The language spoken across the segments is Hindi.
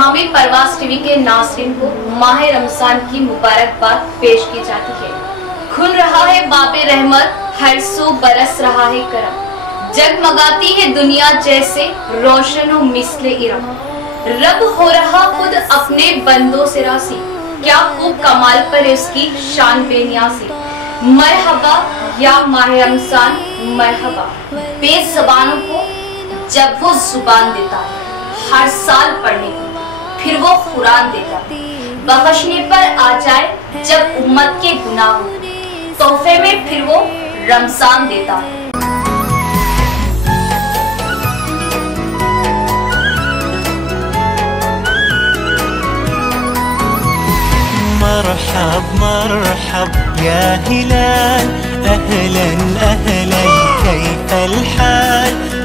तमामी परवास टीवी के नाज़रीन को माह रमजान की मुबारकबाद पेश की जाती है। खुल रहा है बाबे रहमत, हर सू बरस रहा है करम, जगमगाती है दुनिया जैसे रोशन व मिस्ले इरम। रब हो रहा खुद अपने बंदों से रासी, क्या खूब कमाल पर उसकी शान बेनियाज़ी। मरहबा या माह रमजान मरहबा, बेज़बानों को जब वो जुबान देता है हर साल पढ़ने को, फिर वो कुरान देता है बख्शने पर आ जाए जब उम्मत के गुनाह हो, तोहफे में फिर वो रमजान देता है। मरहब मरहब या हिलाल, अहलन अहलन कैफल हाल,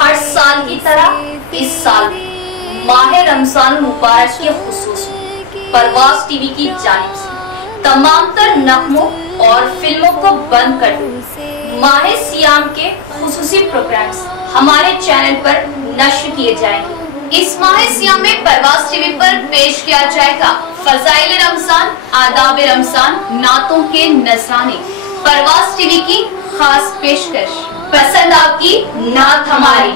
हर साल की तरह इस साल माह रमजान मुबारक के खुसूस परवास टीवी की जानिब से तमाम तर नगमों और फिल्मों को बंद कर दो माह सियाम के खुसूसी प्रोग्राम्स हमारे चैनल पर नश्र किए जाएंगे। इस माह सियाम में परवास टीवी पर पेश किया जाएगा फजाइल रमजान, आदाब रमजान, नातों के नजराने, परवास टीवी की खास पेशकश, पसंद आपकी नात हमारी,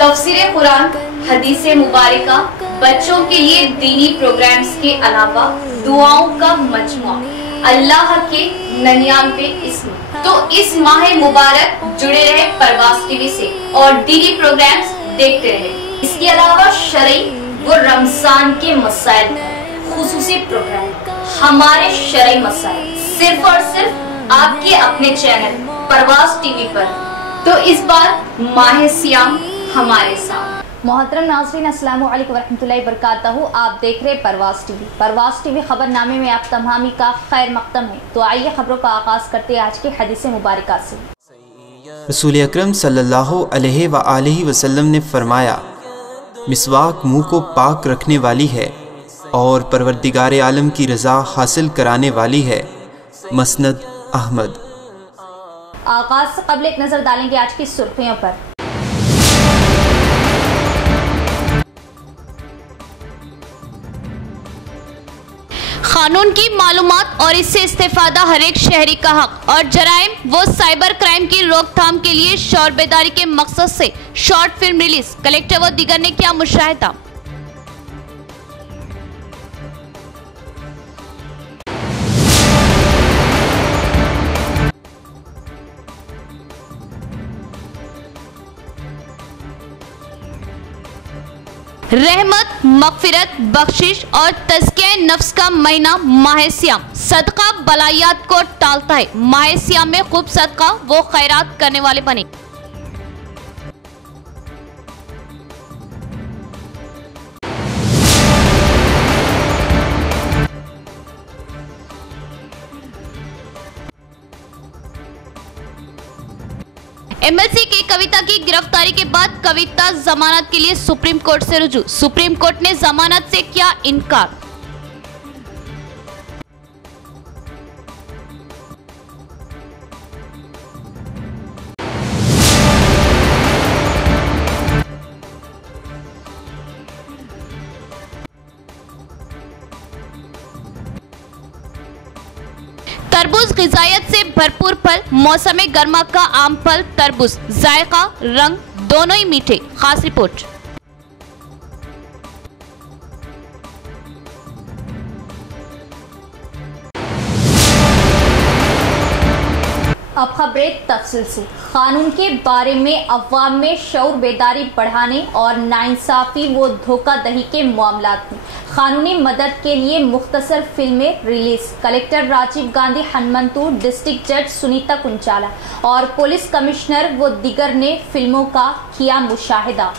तफसीर कुरान, हदीसे मुबारका, बच्चों के लिए दीनी प्रोग्राम्स के अलावा दुआओं का मजमुआ, अल्लाह के 99 इस्म। तो इस माह मुबारक जुड़े रहे परवास टीवी से और दीनी प्रोग्राम्स देखते रहे। इसके अलावा शरई व रमजान के मसाइल खुसूसी प्रोग्राम, हमारे शरई मसाइल सिर्फ और सिर्फ आपके अपने चैनल परवास टीवी पर। तो इस बार माह सियाम हमारे साथ। मोहतरम नाज़रीन, अस्सलामु अलैकुम वरहमतुल्लाहि वबरकातुहू। आप देख रहे परवास टीवी। परवास टीवी खबरनामे में आप तमामी का खैर मकदम है। तो आइए खबरों का आगाज करते हैं आज की हदीस मुबारका से। रसूल अकरम सल्लल्लाहु अलैहि वसल्लम ने फरमाया, मिसवाक मुंह को पाक रखने वाली है और परवरदिगार आलम की रज़ा हासिल कराने वाली है। मसनद अहमद। आगाज से कबल एक नजर डालेंगे आज की सुर्खियों पर। कानून की मालूमात और इससे इस्तेफादा हर एक शहरी का हक और जराइम व साइबर क्राइम की रोकथाम के लिए शौर बेदारी के मकसद से शॉर्ट फिल्म रिलीज, कलेक्टर व दीगर ने किया मुशाहिदा। रहमत, मगफिरत, बख्शिश और तज़किया नफ्स का महीना माह सियाम सदका बलायात को टालता है। माह सियाम में खूब सदका वो खैरात करने वाले बने। एमएलसी की कविता की गिरफ्तारी के बाद कविता जमानत के लिए सुप्रीम कोर्ट से रुजू। सुप्रीम कोर्ट ने जमानत से किया इनकार। तरबूज ग़िज़ायत से भरपूर फल, मौसम गर्मा का आम फल तरबूज, जायका रंग दोनों ही मीठे। खास रिपोर्ट। अब खबरें तफसील से। कानून के बारे में अवाम में शऊर बेदारी बढ़ाने और नाइंसाफी व धोखाधड़ी के मामलात में कानूनी मदद के लिए मुख्तसर फिल्में release, collector Rajiv Gandhi Hanumanthu, district जज सुनीता कुंचाला और पुलिस कमिश्नर व दीगर ने फिल्मों का किया मुशाहिदा।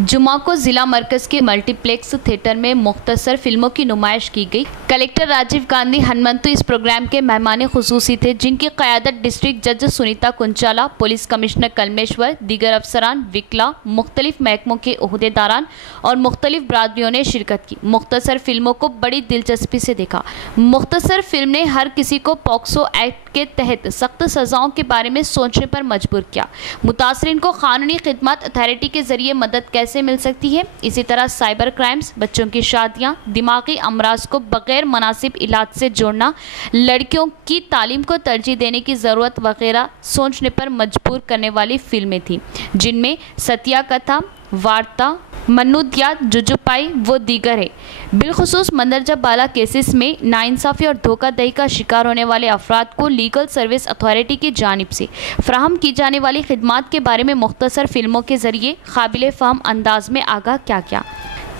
जुमा को जिला मरकज के मल्टीप्लेक्स थिएटर में मुख्तसर फिल्मों की नुमाइश की गई। कलेक्टर राजीव गांधी हनुमंतु इस प्रोग्राम के मेहमान खुसूसी थे, जिनकी क़यादत डिस्ट्रिक्ट जज सुनीता कुंचाला, पुलिस कमिश्नर कलमेश्वर, दीगर अफसरान, विकला, मुख्तलिफ महकमों के ओहदेदारान और मुख्तलिफ बरादरियों ने शिरकत की। मुख्तसर फिल्मों को बड़ी दिलचस्पी से देखा। मुख्तसर फिल्म ने हर किसी को पॉक्सो एक्ट के तहत सख्त सज़ाओं के बारे में सोचने पर मजबूर किया। मुतासरीन को कानूनी खिदमत अथॉरिटी के जरिए मदद कैसे मिल सकती है, इसी तरह साइबर क्राइम्स, बच्चों की शादियाँ, दिमागी अमराज को बगैर मुनासिब इलाज से जोड़ना, लड़कियों की तालीम को तरजीह देने की ज़रूरत वगैरह सोचने पर मजबूर करने वाली फिल्में थीं, जिनमें सत्या कथा, वार्ता, मन्नुदिया, जुजुपाई व दीगर है। बिलखुसूस मंदरजा बाला केसेस में नाइंसाफ़ी और धोखाधड़ी का शिकार होने वाले अफराद को लीगल सर्विस अथॉरिटी की जानिब से फ्राहम की जाने वाली खिदमात के बारे में मुख्तसर फिल्मों के ज़रिए काबिल फ़हम अंदाज में आगाह क्या किया।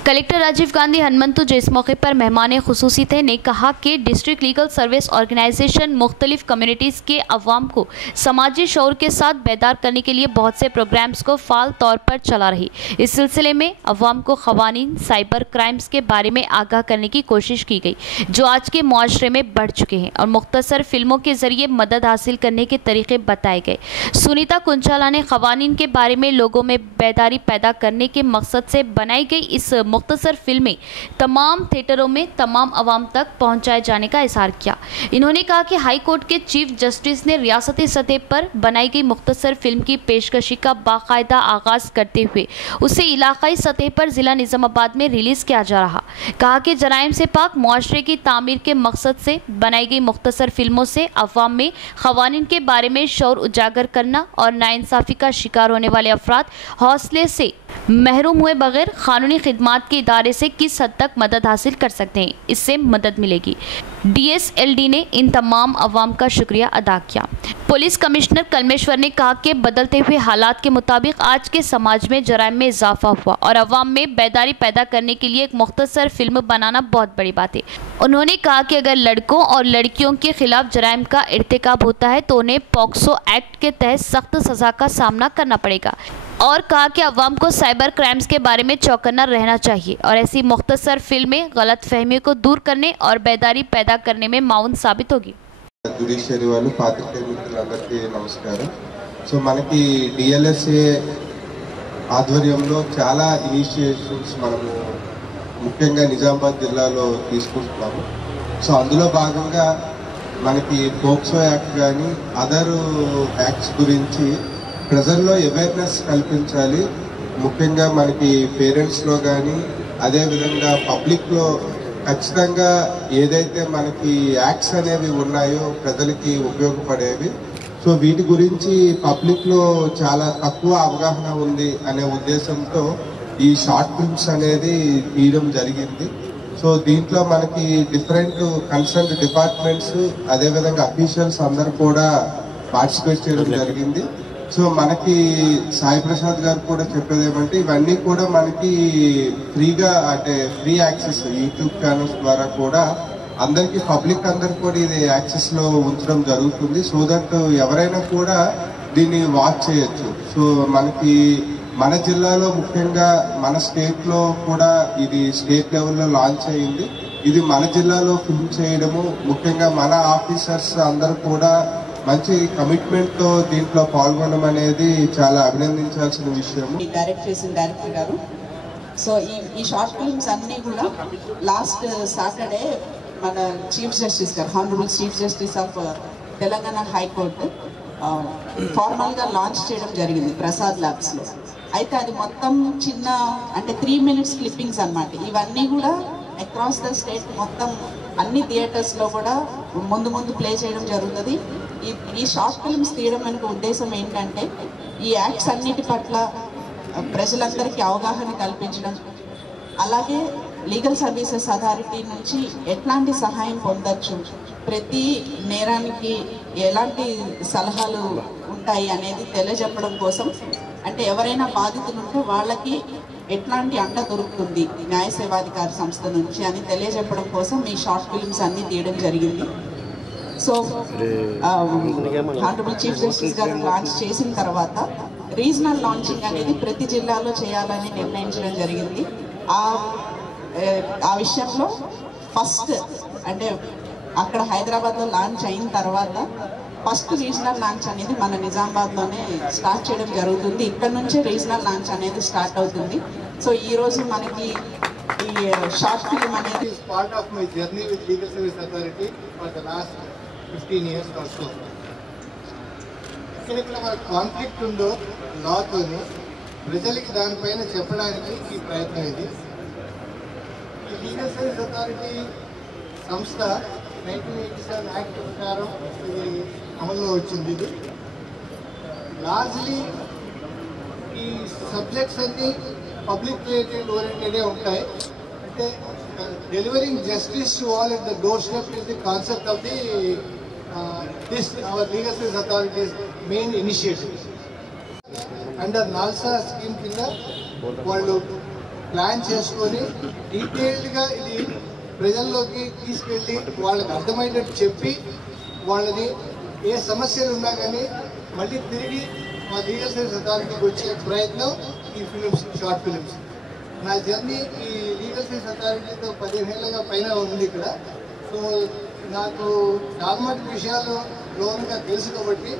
कलेक्टर राजीव गांधी हनुमंतु जो इस मौके पर मेहमान खुसूसी थे ने कहा कि डिस्ट्रिक्ट लीगल सर्विस ऑर्गेनाइजेशन मुख्तलिफ कम्युनिटीज़ के अवाम को समाजी शऊर के साथ बेदार करने के लिए बहुत से प्रोग्राम्स को फ़ाल तौर पर चला रही। इस सिलसिले में अवाम को क़वानीन, साइबर क्राइम्स के बारे में आगाह करने की कोशिश की गई, जो आज के मुआशरे में बढ़ चुके हैं, और मुख्तसर फिल्मों के ज़रिए मदद हासिल करने के तरीक़े बताए गए। सुनीता कुंचाला ने क़वानीन के बारे में लोगों में बेदारी पैदा करने के मकसद से बनाई गई इस मुख्तसर फिल्में तमाम थिएटरों में तमाम अवाम तक पहुंचाए जाने का इज़हार किया। इन्होंने कहा कि हाई कोर्ट के चीफ जस्टिस ने रियासती सतह पर बनाई गई मुख्तसर फिल्म की पेशकशी का बाकायदा आगाज़ करते हुए उसे इलाकाई सतह पर ज़िला निज़ामाबाद में रिलीज़ किया जा रहा। कहा कि जराइम से पाक मुआशरे की तामीर के मकसद से बनाई गई मुख्तसर फिल्मों से अवाम में क़वानीन के बारे में शऊर उजागर करना और नाइंसाफ़ी का शिकार होने वाले अफराद हौसले से महरूम हुए बगैर कानूनी खिदमात के इदारे से किस हद तक मदद हासिल कर सकते हैं, इससे मदद मिलेगी। DSLD ने इन तमाम अवाम का शुक्रिया अदा किया। पुलिस कमिश्नर कलमेश्वर ने कहा कि बदलते हुए हालात के मुताबिक आज के समाज में जराइम में इजाफा हुआ और अवाम में बेदारी पैदा करने के लिए एक मुख्तसर फिल्म बनाना बहुत बड़ी बात है। उन्होंने कहा कि अगर लड़कों और लड़कियों के खिलाफ जराइम का इर्तिकाब होता है तो उन्हें पॉक्सो एक्ट के तहत सख्त सज़ा का सामना करना पड़ेगा, और कहा कि अवाम को साइबर क्राइम्स के बारे में चौकन्ना रहना चाहिए और ऐसी मुख्तसर फिल्में गलत फहमियों को दूर करने और बेदारी पैदा करने में माउन साबित होगी। जुडिशियरी वाले पात्रिकेय मित्रुలందరికీ నమస్కారం। సో మనకి DLSA ఆధ్వర్యంలో చాలా ఇనిషియేటివ్స్ మనము ముఖ్యంగా నిజామాబాద్ జిల్లాలో తీసుకుంటున్నాము। సో అందులో భాగంగా మనకి పోక్సో యాక్ట్ కానీ అదర్ యాక్ట్స్ గురించి ప్రజల్లో అవేర్నెస్ కల్పించాలి। ముఖ్యంగా మనకి పేరెంట్స్లో కానీ అదేవిధంగా పబ్లిక్లో ఖచ్చితంగా ఏదైతే మనకి యాక్ట్స్ అనేవి ఉన్నాయో ప్రజలకి ఉపయోగపడేవి, సో వీటి గురించి పబ్లిక్లో చాలా తక్కువ అవగాహన ఉంది అనే ఉద్దేశంతో ఈ షార్ట్ ఫిల్మ్స్ అనేది తీయడం జరిగింది। సో దీంట్లో మనకి డిఫరెంట్ కన్సర్న్ డిపార్ట్మెంట్స్ అదేవిధంగా అఫీషియల్స్ అందరూ కూడా పార్టిసిపేట్ చేయడం జరిగింది। సో మనకి సాయి ప్రసాద్ గారు కూడా చెప్పేది ఏమంటే ఇవన్నీ కూడా మనకి ఫ్రీగా అంటే ఫ్రీ యాక్సెస్ యూట్యూబ్ ఛానల్స్ ద్వారా కూడా అందరికీ పబ్లిక్ అందరు కూడా ఇది యాక్సెస్లో ఉంచడం జరుగుతుంది, సో దట్ ఎవరైనా కూడా దీన్ని వాచ్ చేయొచ్చు। సో మనకి మన జిల్లాలో ముఖ్యంగా మన స్టేట్లో కూడా ఇది స్టేట్ లెవెల్లో లాంచ్ అయ్యింది। ఇది మన జిల్లాలో ఫిల్మ్ చేయడము ముఖ్యంగా మన ఆఫీసర్స్ అందరూ కూడా మంచి కమిట్మెంట్ తో దీంట్లో పాల్గొనడం అనేది చాలా అభినందించాల్సిన విషయం। డైరెక్ట్ చేసిన డైరెక్టర్ గారు సో ఈ షార్ట్ ఫిల్మ్స్ అన్నీ కూడా లాస్ట్ సాటర్డే మన చీఫ్ జస్టిస్ గారు honourable chief justice of Telangana high court ఫార్మల్గా లాంచ్ చేయడం జరిగింది ప్రసాద్ ల్యాబ్స్లో। అయితే అది మొత్తం చిన్న అంటే 3 minutes క్లిప్పింగ్స్ అన్నమాట। ఇవన్నీ కూడా అక్రాస్ ద స్టేట్ మొత్తం అన్ని థియేటర్స్లో కూడా ముందు ప్లే చేయడం జరుగుతుంది। ఈ షార్ట్ ఫిల్మ్స్ తీయడం వెనుక ఉద్దేశం ఏంటంటే ఈ యాక్ట్స్ అన్నిటి పట్ల ప్రజలందరికీ అవగాహన కల్పించడం, అలాగే లీగల్ సర్వీసెస్ అథారిటీ నుంచి ఎట్లాంటి సహాయం పొందొచ్చు, ప్రతి నేరానికి ఎలాంటి సలహాలు ఉంటాయి అనేది తెలియజెప్పడం కోసం, అంటే ఎవరైనా బాధితులు ఉంటే వాళ్ళకి ఎట్లాంటి అండ దొరుకుతుంది న్యాయ సేవాధికారి సంస్థ నుంచి అని తెలియజెప్పడం కోసం ఈ షార్ట్ ఫిల్మ్స్ అన్నీ తీయడం జరిగింది। సో హానరబుల్ చీఫ్ జస్టిస్ గారు లాంచ్ చేసిన తర్వాత రీజనల్ లాంచింగ్ అనేది ప్రతి జిల్లాలో చేయాలని నిర్ణయించడం జరిగింది। ఆ విషయంలో ఫస్ట్ అంటే అక్కడ హైదరాబాద్లో లాంచ్ అయిన తర్వాత ఫస్ట్ రీజనల్ లాంచ్ అనేది మన నిజామాబాద్లోనే స్టార్ట్ చేయడం జరుగుతుంది. ఇక్కడ నుంచే రీజనల్ లాంచ్ అనేది స్టార్ట్ అవుతుంది. సో ఈరోజు మనకి ఈ షార్ట్ ఫిల్మ్ అనేది part of my journey with legal service authority for the last 15 years or so. ఇక్కడ మన కాన్ఫ్లిక్ట్ ఉందో లాతోని ప్రజలకి దానిపైన చెప్పడానికి ఈ ప్రయత్నం ఇది. ఈ లీగల్ సర్వీస్ అథారిటీ సంస్థ 1987 యాక్ట్ ప్రకారం ఇది అమల్లో వచ్చింది. ఇది లార్జ్లీ ఈ సబ్జెక్ట్స్ అన్ని పబ్లిక్ రిలేటెడ్ ఓరియంటెడే ఉంటాయి. అంటే delivering justice to all at the door step is the concept of the this hour legal service authorities main initiatives. Under NALSA scheme కింద వాళ్ళు ప్లాన్ చేసుకొని డీటెయిల్డ్గా ఇది ప్రజల్లోకి తీసుకెళ్ళి వాళ్ళకి అర్థమయ్యేటట్టు చెప్పి వాళ్ళని ఏ సమస్యలు ఉన్నా కానీ మళ్ళీ తిరిగి మా లీగల్ సర్వీస్ అథారిటీకి వచ్చే ప్రయత్నం ఈ ఫిలిమ్స్, షార్ట్ ఫిలిమ్స్. నా జర్నీ ఈ లీగల్ సర్వీస్ అథారిటీతో 15 ఏళ్ళగా పైన ఉంది ఇక్కడ. సో నాకు చాలా మటుకు విషయాలు లోనుగా తెలుసు కాబట్టి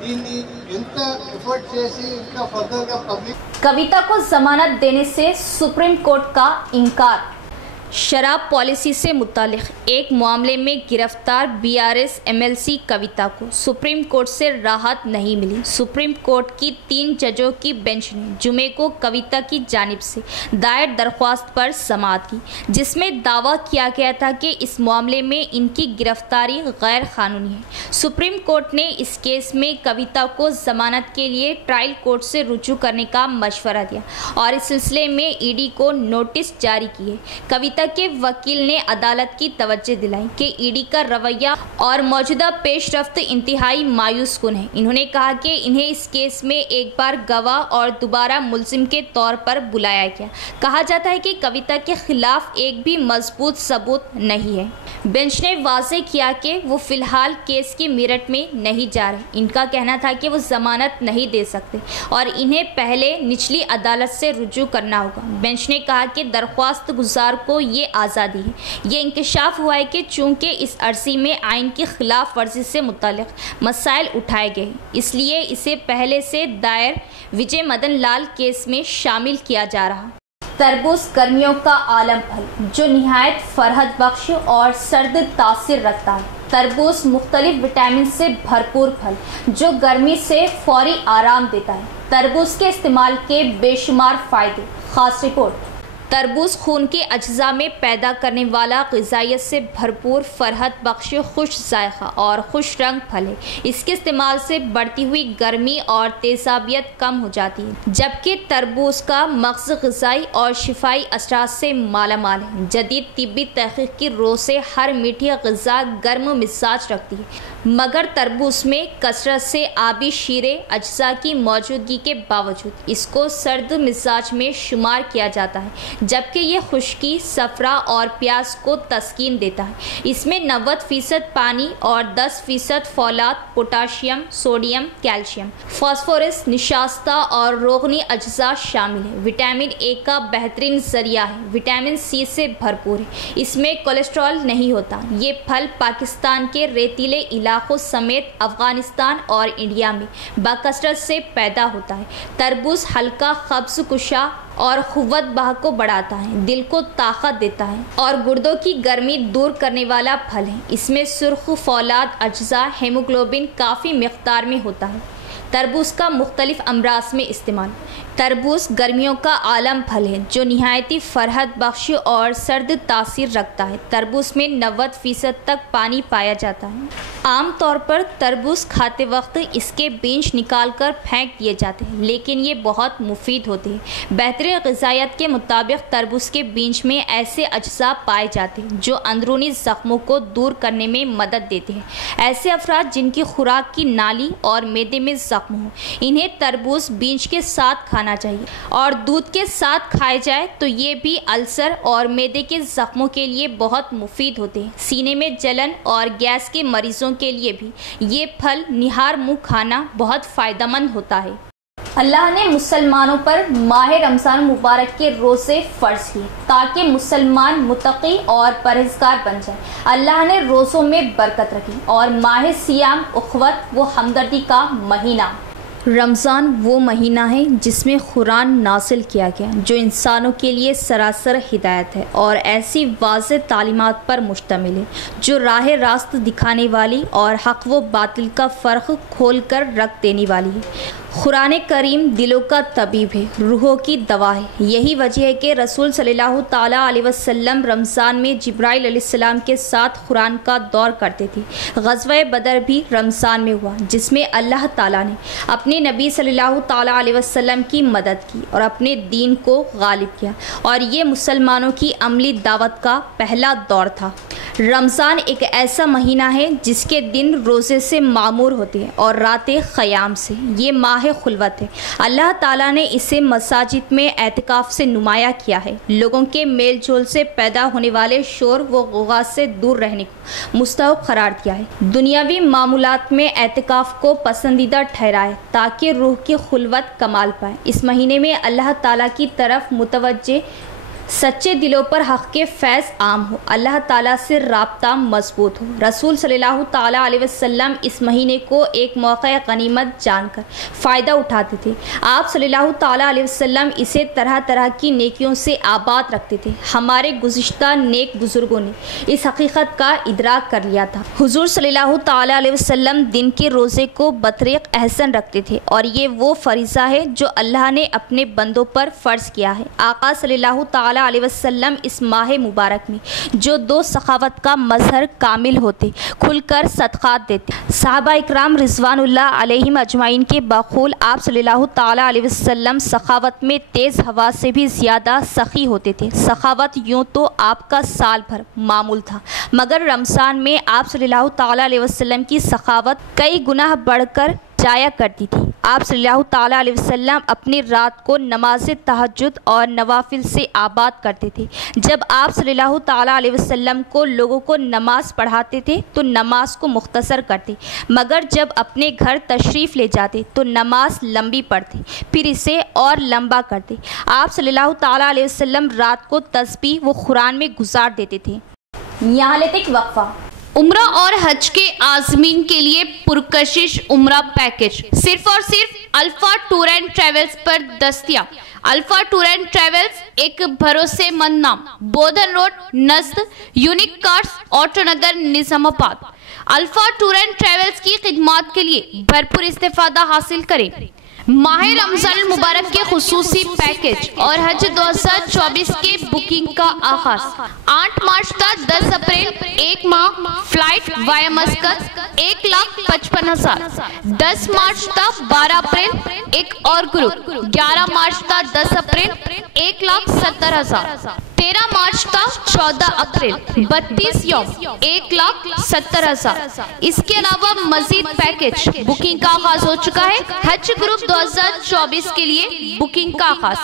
దీన్ని ఎంత ఎఫర్ట్ చేసి ఇంకా ఫర్దర్గా పబ్లిక్. कविता को जमानत देने से सुप्रीम कोर्ट का इनकार। शराब पॉलिसी से मुतालिक एक मामले में गिरफ्तार बीआरएस एमएलसी कविता को सुप्रीम कोर्ट से राहत नहीं मिली। सुप्रीम कोर्ट की 3 जजों की बेंच ने जुमे को कविता की जानिब से दायर दरख्वास्त पर समाअत की, जिसमें दावा किया गया था कि इस मामले में इनकी गिरफ्तारी गैर कानूनी है। सुप्रीम कोर्ट ने इस केस में कविता को जमानत के लिए ट्रायल कोर्ट से रुजू करने का मशवरा दिया और इस सिलसिले में ईडी को नोटिस जारी किए। कविता के वकील ने अदालत की तवज्जो दिलाई कि ईडी का रवैया और मौजूदा पेशरफ्त इंतहाई मायूस कुन है। इन्होंने कहा कि इन्हें इस केस में एक बार गवाह और दोबारा मुलजिम के तौर पर बुलाया गया। कहा जाता है कि कविता के खिलाफ एक भी मजबूत सबूत नहीं है। बेंच ने वाज़ेह किया कि वो फिलहाल केस की मेरठ में नहीं जा रहे। इनका कहना था कि वो जमानत नहीं दे सकते और इन्हें पहले निचली अदालत से रुजू करना होगा। बेंच ने कहा कि दरख्वास्त गुजार को ये आज़ादी है। ये इंकशाफ हुआ है कि चूँकि इस अर्जी में आइन की खिलाफ वर्जी से मुतालिक मसाइल उठाए गए, इसलिए इसे पहले से दायर विजय मदन लाल केस में शामिल किया जा रहा। तरबूज गर्मियों का आलम फल जो निहायत फरहत बख्श और सर्द तासीर रखता है। तरबूज मुख्तलिफ विटामिन से भरपूर फल जो गर्मी से फौरी आराम देता है। तरबूज के इस्तेमाल के बेशुमार फ़ायदे। खास रिपोर्ट। तरबूज खून के अज्जा में पैदा करने वाला ग़िज़ाइयत से भरपूर फरहत बख्श खुश जायका और खुश रंग फल है। इसके इस्तेमाल से बढ़ती हुई गर्मी और तेज़ाबियत कम हो जाती है, जबकि तरबूज का मग़ज़ ग़िज़ाई और शिफाई असरात से मालामाल है। जदीद तिब्बी तहक़ीक़ की रो से हर मीठी ग़िज़ा गर्म मिजाज रखती है, मगर तरबूज में कसरत से आबी शीरे अज्जा की मौजूदगी के बावजूद इसको सर्द मिजाज में शुमार किया जाता है, जबकि ये खुश्की, सफ़रा और प्यास को तस्कीन देता है। इसमें 90% पानी और 10% फौलाद, पोटाशियम, सोडियम, कैल्शियम, फास्फोरस, निशास्ता और रोगनी अज्जा शामिल है। विटामिन ए का बेहतरीन ज़रिया है। विटामिन सी से भरपूर है। इसमें कोलेस्ट्रॉल नहीं होता। ये फल पाकिस्तान के रेतीले इलाकों समेत अफ़गानिस्तान और इंडिया में बकसरत से पैदा होता है। तरबूज हल्का कब्ज़ कुशा और क़ुव्वत बहा को बढ़ाता है, दिल को ताकत देता है और गुर्दों की गर्मी दूर करने वाला फल है। इसमें सुर्ख फौलाद अज्जा हेमोग्लोबिन काफ़ी मिक़दार में होता है। तरबूज का मुख्तलिफ अमराज में इस्तेमाल। तरबूज गर्मियों का आलम फल है जो निहायती फरहत बख्श और सर्द तासीर रखता है। तरबूज में 90% तक पानी पाया जाता है। आम तौर पर तरबूज खाते वक्त इसके बीज निकाल कर फेंक दिए जाते हैं, लेकिन ये बहुत मुफीद होते हैं। बेहतरीन ग़िज़ायत के मुताबिक तरबूज के बीज में ऐसे अज्जा पाए जाते हैं जो अंदरूनी ज़ख्मों को दूर करने में मदद देते हैं। ऐसे अफराद जिनकी खुराक की नाली और मैदे में ज़ख्म हो, इन्हें तरबूज बीज के साथ खाना चाहिए और दूध के साथ खाए जाए तो ये भी अल्सर और मैदे के ज़ख्मों के लिए बहुत मुफीद होते हैं। सीने में जलन और गैस के मरीजों के लिए भी ये फल निहार मुँह खाना बहुत फ़ायदेमंद होता है। अल्लाह ने मुसलमानों पर माह रमज़ान मुबारक के रोज़े फ़र्ज किए ताकि मुसलमान मुत्तकी और परहेज़गार बन जाए। अल्लाह ने रोज़ों में बरकत रखी और माह सियाम उख़्वत व हमदर्दी का महीना। रमज़ान वो महीना है जिसमें कुरान नाज़िल किया गया जो इंसानों के लिए सरासर हिदायत है और ऐसी वाज़ेह तालीमात पर मुश्तमिल है जो राह रास्त दिखाने वाली और हक़ व बातिल का फ़र्क खोल कर रख देने वाली है। कुरान करीम दिलों का तबीब है, रूहों की दवा है। यही वजह है कि रसूल सल्लल्लाहु ताला अलैहि वसल्लम रमज़ान में जिब्राइल अलैहिस्सलाम के साथ कुरान का दौर करते थे। ग़ज़वा बदर भी रमज़ान में हुआ जिसमें अल्लाह ताला ने अपने नबी सल्लल्लाहु ताला अलैहि वसल्लम की मदद की और अपने दीन को गालिब किया और ये मुसलमानों की अमली दावत का पहला दौर था। रमज़ान एक ऐसा महीना है जिसके दिन रोज़े से मामूर होते हैं और रातें क़याम से। ये माह खुलवत है। अल्लाह ताला ने इसे मसाजिद में एतिकाफ़ से नुमाया किया है। लोगों के मेल जोल से पैदा होने वाले शोर व गुगा से दूर रहने को मुस्तहब करार दिया है। दुनियावी मामूलात में एतिकाफ़ को पसंदीदा ठहराए ताकि रूह की खुलवत कमाल पाए। इस महीने में अल्लाह ताला की तरफ मुतवज्जे सच्चे दिलों पर हक़ के फैज़ आम हो, अल्लाह ताला से राब्ता मजबूत हो। रसूल सल्लल्लाहु ताला अलैहि वसल्लम इस महीने को एक मौक़े गनीमत जानकर फ़ायदा उठाते थे। आप सल्लल्लाहु ताला अलैहि वसल्लम इसे तरह तरह की नेकियों से आबाद रखते थे। हमारे गुज़िश्ता नेक बुज़ुर्गों ने इस हकीकत का इदराक कर लिया था। हुज़ूर सल्लल्लाहु ताला अलैहि वसल्लम दिन के रोज़े को बतरीक़ अहसन रखते थे और ये वो फ़रीज़ा है जो अल्लाह ने अपने बंदों पर फ़र्ज़ किया है। आका सल्लल्लाहु ताला अलैहि वसल्लम इस माह मुबारक में जो दो सखावत का मज़हर कामिल होते खुलकर सदक़ात देते। सहाबा इकराम रिज़वानुल्लाह अलैहिम अजमाइन के बखूल आप सल्लल्लाहु ताला अलैहि वसल्लम सखावत में तेज़ हवा से भी ज़्यादा सखी होते थे। सखावत यूँ तो आपका साल भर मामूल था मगर रमज़ान में आप सल्लल्लाहु ताला अलैहि वसल्लम की सखावत कई गुना बढ़कर जाया करती थी। आप सल्लल्लाहु ताला अलैहि वसल्लम अपनी रात को नमाज तहज्जुद और नवाफिल से आबाद करते थे। जब आप सल्लल्लाहु ताला अलैहि वसल्लम को लोगों को नमाज पढ़ाते थे तो नमाज को मुख्तसर करते मगर जब अपने घर तशरीफ़ ले जाते तो नमाज लंबी पढ़ते फिर इसे और लंबा करते। आप सल्लल्लाहु ताला अलैहि वसल्लम रात को तस्बीह व कुरान में गुजार देते थे। यहाँ लेते एक वक्फा। उम्रा और हज के आज़मीन के लिए पुरकशिश उम्रा पैकेज सिर्फ और सिर्फ अल्फा टूर एंड ट्रेवल्स पर दस्तयाब। अल्फा टूर एंड ट्रेवल्स एक भरोसेमंद नाम, बोधन रोड नज़द unique cars Autonagar Nizamabad. Alpha tour and travels की खिदमात के लिए भरपूर इस्तेफादा हासिल करें। माह रमज़ान मुबारक के खुसूसी पैकेज और हज 2024 के बुकिंग का आगाज 8 मार्च तक 10 अप्रैल 1 माह फ्लाइट वाया मस्कत 1,55,000। 10 मार्च तक 12 अप्रैल एक और ग्रुप 11 मार्च तक 10 अप्रैल 1,70,000। 13 मार्च तक 14 अप्रैल 32 यौम 1,70,000। इसके अलावा मजीद पैकेज बुकिंग का आगाज हो चुका है। हज ग्रुप 2024 के लिए बुकिंग का आगाज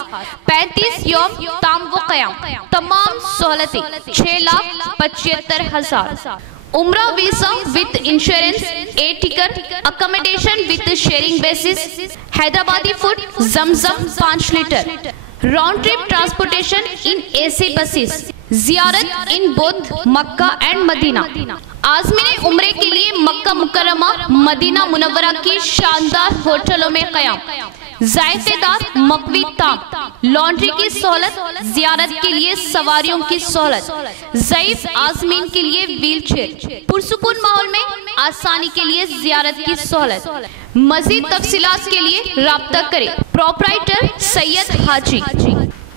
35 यौम ताम व क़याम, तमाम सहूलतें 6,75,000। उम्रा visa with insurance, a ticket, accommodation with sharing basis, Hyderabadi food, Zamzam 5 litre, round trip transportation in AC buses, जियारत in both Mecca and Medina. आज़मीन उम्रे के लिए मक्का मुकर्रमा मदीना मुनव्वरा की शानदार होटलों में क़याम, ज़ायफ़ेदार मकवी ताम, लॉन्ड्री की सहूलत, जियारत के लिए सवारियों की सहूलत, ज़ईफ़ आज़मीन के लिए व्हील चेयर, पुरसुकून माहौल में आसानी के लिए जियारत की सहूलत। मज़ीद तफसीलात के लिए राब्ता करें प्रोपराइटर सैयद हाजी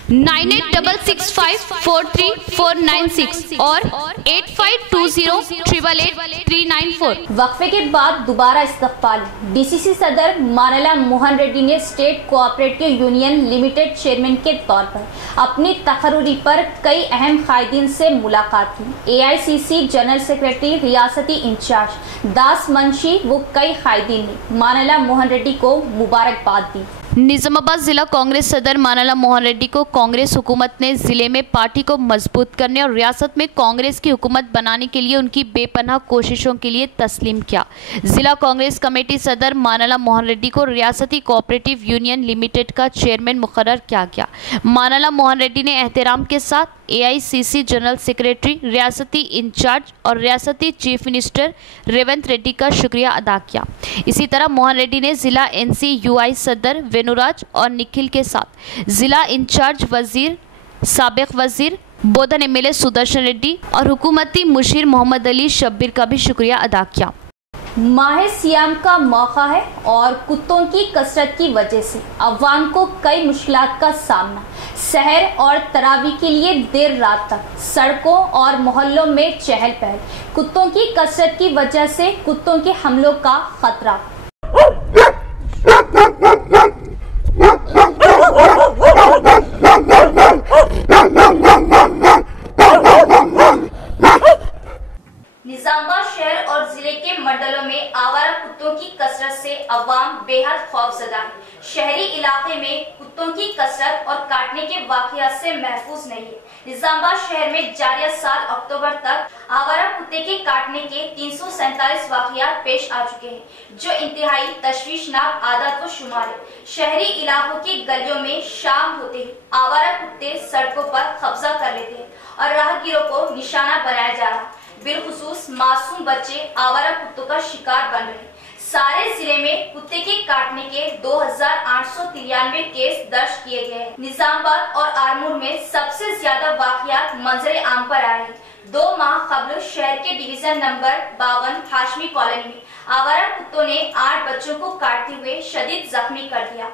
9866543496 और 8520888394। वक्फे के बाद दोबारा इस्तक़बाल। डीसीसी सदर मानला मोहन रेड्डी ने state cooperative union limited chairman के तौर पर अपनी तकर्री पर कई अहम कायदीन से मुलाकात की। AICC जनरल सेक्रेटरी रियासती इंचार्ज दास मंशी व कई कायदीन ने मानला मोहन रेड्डी को मुबारकबाद दी। निजामाबाद जिला कांग्रेस सदर मानाला मोहन रेड्डी को कांग्रेस हुकूमत ने जिले में पार्टी को मजबूत करने और रियासत में कांग्रेस की हुकूमत बनाने के लिए उनकी बेपनाह कोशिशों के लिए तस्लीम किया। जिला कांग्रेस कमेटी सदर मानाला मोहन रेड्डी को रियासती कोऑपरेटिव यूनियन लिमिटेड का चेयरमैन मुकर्रर किया गया। मानाला मोहन रेड्डी ने एहतराम के साथ AICC जनरल सेक्रेटरी, रियासती इंचार्ज और रियासती चीफ मिनिस्टर रेवंत रेड्डी का शुक्रिया अदा किया। इसी तरह मोहन रेड्डी ने जिला NCUI सदर वेनुराज और निखिल के साथ जिला इंचार्ज वजीर, साबिक वजीर, बोधन MLA सुदर्शन रेड्डी और हुकूमती मुशीर मोहम्मद अली शब्बीर का भी शुक्रिया अदा किया। माह सियाम का मौका है और कुत्तों की कसरत की वजह से अवाम को कई मुश्किलात का सामना। सहर और तरावी के लिए देर रात तक सड़कों और मोहल्लों में चहल पहल। कुत्तों की कसरत की वजह से कुत्तों के हमलों का खतरा। निजामाबाद शहर और जिले के मंडलों में आवारा कुत्तों की कसरत से अवाम बेहद खौफजदा है। शहरी इलाके में कुत्तों की कसरत और काटने के वाकयात से महफूज नहीं है। निजामाबाद शहर में जारी साल अक्टूबर तक आवारा कुत्ते के काटने के 347 वाकयात पेश आ चुके हैं, जो इंतहाई तशवीशनाक आदत व शुमार है। शहरी इलाकों की गलियों में शाम होते ही आवारा कुत्ते सड़कों पर कब्जा कर लेते हैं और राहगीरों को निशाना बनाया जा रहा है। बिलखुसूस मासूम बच्चे आवारा कुत्तों का शिकार बन रहे हैं। सारे जिले में कुत्ते के काटने के 2893 केस दर्ज किए गए हैं। निजामाबाद और आरमूर में सबसे ज्यादा वाकयात मंजरे आम पर आए हैं। 2 माह कबल शहर के डिवीजन नंबर 52 हाशमी कॉलोनी में आवारा कुत्तों ने 8 बच्चों को काटते हुए शदीद जख्मी कर दिया।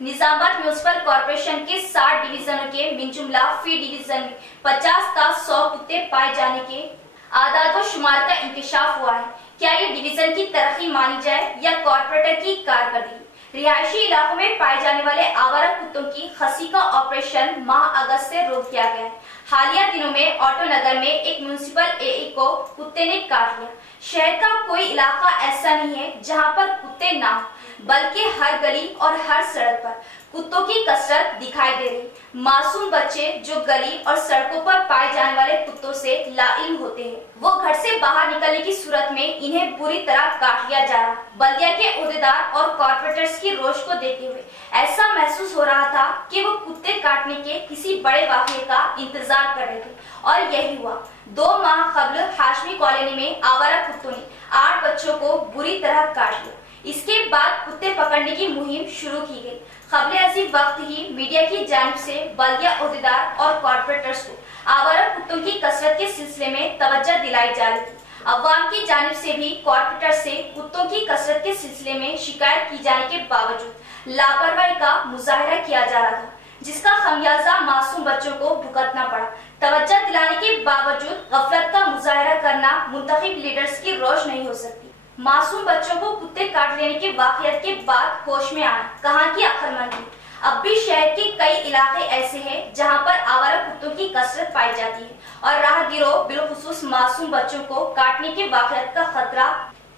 निजामाबाद म्यूनिसिपल कॉर्पोरेशन के 60 डिवीजनों के मिनजुमला फी डिवीजन में 50 का 100 कुत्ते पाए जाने के आदाद व शुमार का इंकशाफ हुआ है। क्या ये डिवीजन की तरक्की मानी जाए या कॉर्पोरेटर की कारकर्दगी? रिहायशी इलाकों में पाए जाने वाले आवारा कुत्तों की खसी का ऑपरेशन माह अगस्त से रोक दिया गया है। हालिया दिनों में ऑटो नगर में एक म्यूनिसिपल AE को कुत्ते ने काट लिया। शहर का कोई इलाका ऐसा नहीं है जहां पर कुत्ते ना हो, बल्कि हर गली और हर सड़क पर कुत्तों की कसरत दिखाई दे रही। मासूम बच्चे जो गली और सड़कों पर पाए जाने वाले कुत्तों से लाइल्म होते हैं, वो घर से बाहर निकलने की सूरत में इन्हें बुरी तरह काट लिया जा रहा। बल्दिया के ओहदेदार और कॉर्पोरेटर्स की रोष को देखते हुए ऐसा महसूस हो रहा था कि वो कुत्ते काटने के किसी बड़े वाक़ये का इंतजार कर रहे थे, और यही हुआ। 2 माह कबल हाशमी कॉलोनी में आवारा कुत्तों ने 8 बच्चों को बुरी तरह काट लिया। इसके बाद कुत्ते पकड़ने की मुहिम शुरू की गई। खबरे अजीब वक्त ही मीडिया की जानिब से बल्दिया ओहदेदार और कॉर्पोरेटर्स को आवारा कुत्तों की कसरत के सिलसिले में तवज्जो दिलाई जा रही थी। अवाम की जानिब से भी कॉर्पोरेटर से कुत्तों की कसरत के सिलसिले में शिकायत की जाने के बावजूद लापरवाही का मुजाहिरा किया जा रहा था, जिसका खमियाजा मासूम बच्चों को भुगतना पड़ा। तवज्जो दिलाने के बावजूद गफलत का मुजाहिरा करना मुंतखब लीडर्स की रोश नहीं हो सकती। मासूम बच्चों को कुत्ते काट लेने के वाकयात के बाद होश में आना कहाँ की अक्लमंदी। अब भी शहर के कई इलाके ऐसे हैं जहां पर आवारा कुत्तों की कसरत पाई जाती है और राहगीरों बिलखुसूस मासूम बच्चों को काटने के वाकयात का खतरा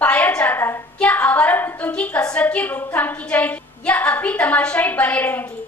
पाया जाता है। क्या आवारा कुत्तों की कसरत की रोकथाम की जाएगी या अब भी तमाशाई बने रहेंगे?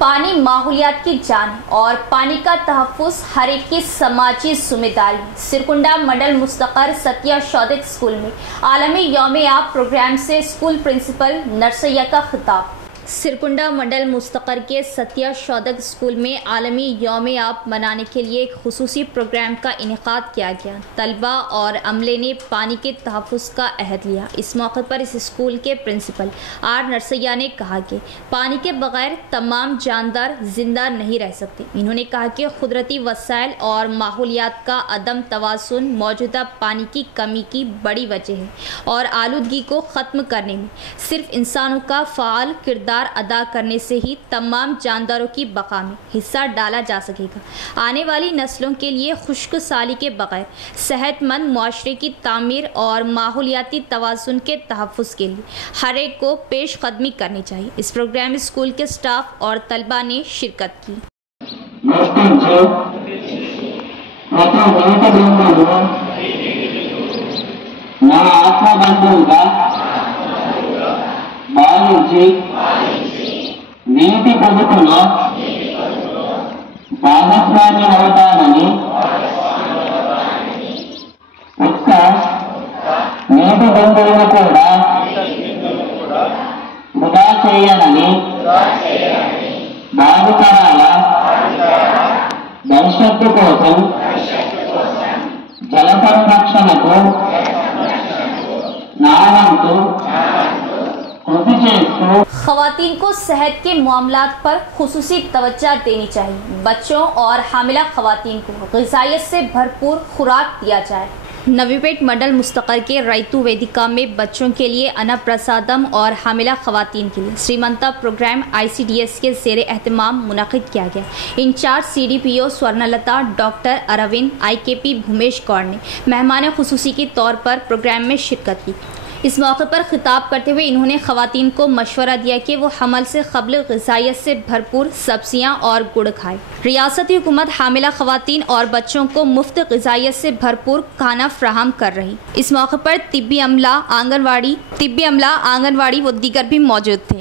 पानी माहौलियात की जान है और पानी का तहफ़्फ़ुज़ हर एक की समाजी जिम्मेदारी है। सिरकुंडा मंडल मुस्तक़र सतिया शौदक स्कूल में आलमी यौम-ए-आब प्रोग्राम से स्कूल प्रिंसिपल नरसैया का खिताब। सिरकुंडा मंडल मुस्तक़र के सतिया शौदक स्कूल में आलमी यौम-ए-आब मनाने के लिए एक खुसूसी प्रोग्राम का इनेकाद किया गया। तलबा और अमले ने पानी के तहफ़्फ़ुज़ का अहद लिया। इस मौके पर इस स्कूल के प्रिंसिपल आर नरसैया ने कहा कि पानी के बगैर तमाम जानदार जिंदा नहीं रह सकते। इन्होंने कहा कि कुदरती वसाइल और माहौलियात का अदम तवाज़ुन मौजूदा पानी की कमी की बड़ी वजह है और आलूदगी को ख़त्म करने में सिर्फ इंसानों का फ़ाल किरदार अदा करने से ही तमाम जानदारों की बका में हिस्सा डाला जा सकेगा। आने वाली नस्लों के लिए खुश्क साली के बगैर सेहतमंद मुआशरे की तामीर और माहौलियाती तवाज़ुन के तहफ़्फ़ुज़ के लिए हर एक को पेश कदमी करनी चाहिए। इस प्रोग्राम में स्कूल के स्टाफ और तलबा ने शिरकत की। बायोलॉजी పొదుపులో భాగస్వామి అవుతానని ఒక్క నీటి బిందువును కూడా వృధా చేయనని భావితరాల భవిష్యత్తు కోసం జల సంరక్షణకు నా వంతు కృషి చేస్తూ खवातीन को सेहत के मामलात पर खुसूसी तवज्जो देनी चाहिए। बच्चों और हामिला खवातीन को ग़िज़ाइयत से भरपूर खुराक दिया जाए। नवीपेट मंडल मुस्तक़ल के रैतु वेदिका में बच्चों के लिए अन्नप्रसादम और हामिला खवातीन के लिए श्रीमंता प्रोग्राम ICDS के ज़ेर एहतमाम मुनक़िद किया गया। In charge CDPO Swarnalata doctor Arvind IKP Bhumesh Gaur ने मेहमान खुसूसी के तौर पर प्रोग्राम में शिरकत की। इस मौके पर खिताब करते हुए इन्होंने खवातीन को मशवरा दिया कि वो हमल से क़ब्ल ग़िज़ाइयत से भरपूर सब्जियां और गुड़ खाएं। रियासती हुकूमत हामिला खवातीन और बच्चों को मुफ्त ग़िज़ाइयत से भरपूर खाना फ्राहम कर रही। इस मौके पर तिब्बी अमला आंगनवाड़ी व दीगर भी मौजूद थे।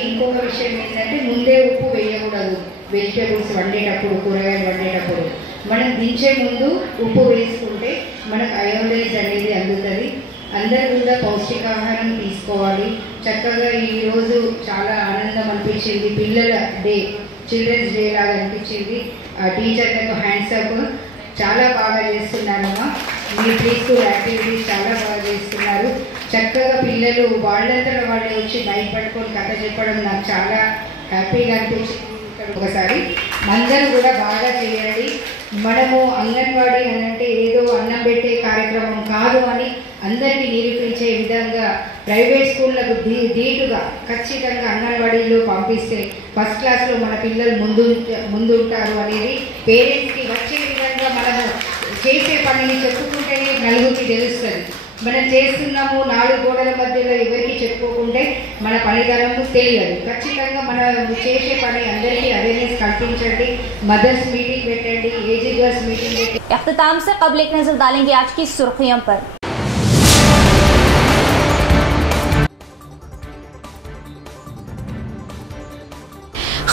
ఇంకొక విషయం ఏంటంటే ముందే ఉప్పు వేయకూడదు। వెజిటేబుల్స్ వండేటప్పుడు కూరగాయలు వండేటప్పుడు మనం దించే ముందు ఉప్పు వేసుకుంటే మనకు అయోడైజ్ అనేది అందుతుంది। అందరూ కూడా పౌష్టికాహారం తీసుకోవాలి। చక్కగా ఈరోజు చాలా ఆనందం అనిపించింది। పిల్లల డే చిల్డ్రన్స్ డే లాగా అనిపించింది। టీచర్లకు హ్యాండ్స్ అప్ చాలా బాగా చేస్తున్నారమ్మా। మీ ప్రీ స్కూల్ యాక్టివిటీస్ చాలా బాగా చేస్తున్నారు। చక్కగా పిల్లలు వాళ్ళంతటా వాళ్ళే వచ్చి మైక్ పట్టుకొని కథ చెప్పడం నాకు చాలా హ్యాపీగా అనిపించింది। ఒకసారి అందరూ కూడా బాగా చేయండి। మనము అంగన్వాడీ అని అంటే ఏదో అన్నం పెట్టే కార్యక్రమం కాదు అని అందరికీ నిరూపించే విధంగా ప్రైవేట్ స్కూళ్ళకు ధీటుగా ఖచ్చితంగా అంగన్వాడీలో పంపిస్తే ఫస్ట్ క్లాస్లో మన పిల్లలు ముందుంటారు అనేది పేరెంట్స్కి వచ్చే విధంగా మనము చేసే పనిని చెప్పుకుంటేనే నలుగురికి తెలుస్తుంది। మనం చేస్తున్నాము 4 గోడల మధ్యలో ఎవరికి చెప్పుకోకుంటే మన పనితనము తెలియదు। ఖచ్చితంగా మనం చేసే పని అందరికీ అవేర్నెస్ కల్పించండి। మదర్స్ మీటింగ్ పెట్టండి, ఏజీ గర్ల్స్ మీటింగ్ పెట్టండి। इख्तिताम से क़ब्ल एक नज़र डालेंगे आज की सुर्खियों पर।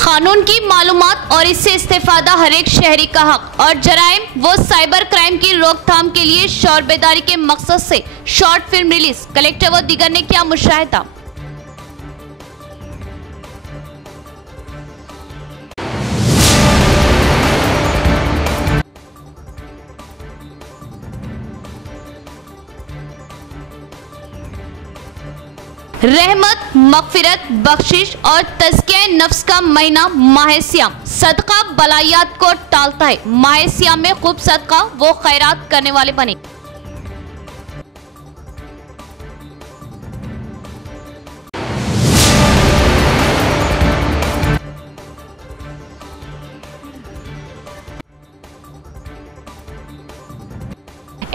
कानून की मालूमात और इससे इस्तेफादा हर एक शहरी का हक और जराइम व साइबर क्राइम की रोकथाम के लिए शौर बेदारी के मकसद से शॉर्ट फिल्म रिलीज। कलेक्टर व दीगर ने किया मुशाहिदा। रहमत, मगफिरत, बख्शिश और तज़किया नफ्स का महीना माह सियाम सदका बलायात को टालता है। माह सियाम में खूब सदका वो खैरात करने वाले बने।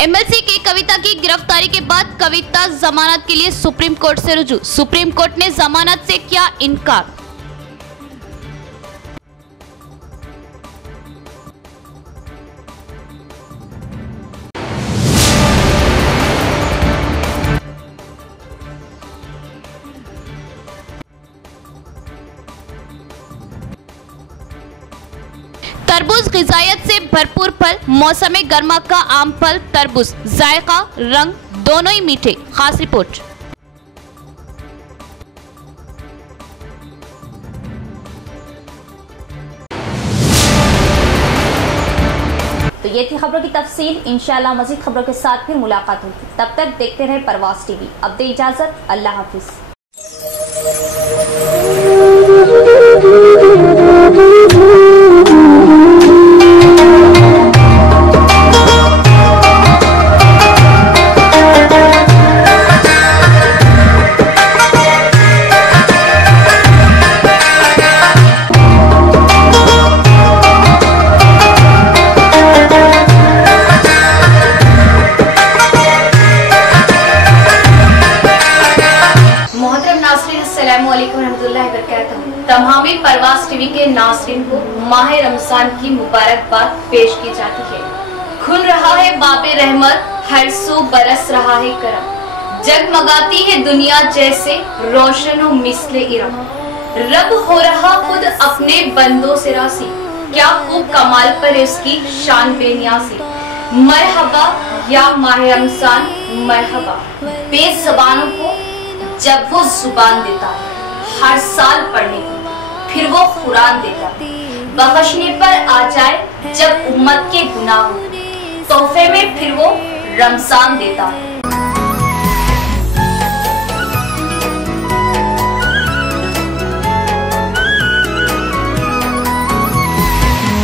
MLC की कविता की गिरफ्तारी के बाद कविता जमानत के लिए सुप्रीम कोर्ट से रुजू। सुप्रीम कोर्ट ने जमानत से किया इनकार। तरबूज ग़िज़ायत से भरपूर फल। मौसम गर्मा का आम फल तरबूज जायका रंग दोनों ही मीठे। खास रिपोर्ट। तो ये थी खबरों की तफसील। इंशाअल्लाह मज़ीद खबरों के साथ फिर मुलाकात होगी। तब तक देखते रहे परवाज़ TV। अब दे इजाज़त, अल्लाह हाफिज़। तमामी परवाज़ टीवी के नाज़रीन को माह रमजान की मुबारकबाद पेश की जाती है। खुल रहा है बाबे रहमत, हर सू बरस रहा है करम, जगमगाती है दुनिया जैसे रोशन मिस्ले इरम। रब हो रहा खुद अपने बंदों से रासी, क्या खूब कमाल पर इसकी शान बेनियासी। मरहबा या माह रमजान मरहबा, बेज़बानों को जब वो जुबान देता है हर साल पढ़ने को, फिर वो कुरान देता है बख्शने पर आ जाए जब उम्मत के गुनाह हो, तोहफे में फिर वो रमजान देता है।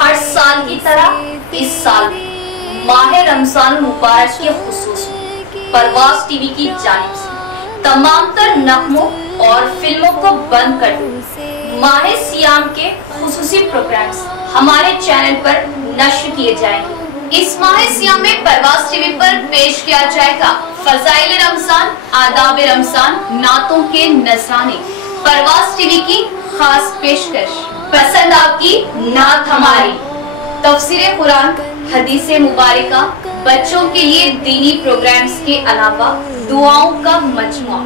हर साल की तरह इस साल माह रमजान मुबारक के खुसूस परवाज़ टीवी की जानिब से तमाम तर नगमों और फिल्मों को बंद कर दो माह सियाम के खुसूसी प्रोग्राम्स हमारे चैनल पर नश्र किए जाएंगे। इस माह सियाम में परवाज़ टीवी पर पेश किया जाएगा फज़ाइल रमजान, आदाब रमजान, नातों के नज़राने। परवाज़ टीवी की खास पेशकश, पसंद आपकी नात हमारी, तफसीर कुरान, हदीसे मुबारका, बच्चों के लिए दीनी प्रोग्राम्स के अलावा दुआओं का मजमुआ,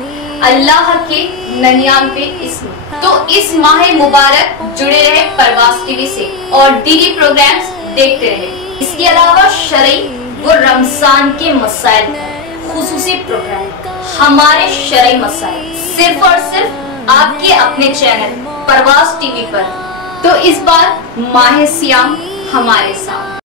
अल्लाह के 99 इस्म। तो इस माह मुबारक जुड़े रहे परवाज़ टीवी से और दीनी प्रोग्राम्स देखते रहे। इसके अलावा शरई व रमजान के मसाइल खुसूसी प्रोग्राम, हमारे शरई मसाइल सिर्फ और सिर्फ आपके अपने चैनल परवाज़ टीवी पर। तो इस बार माह सियाम हमारे साथ।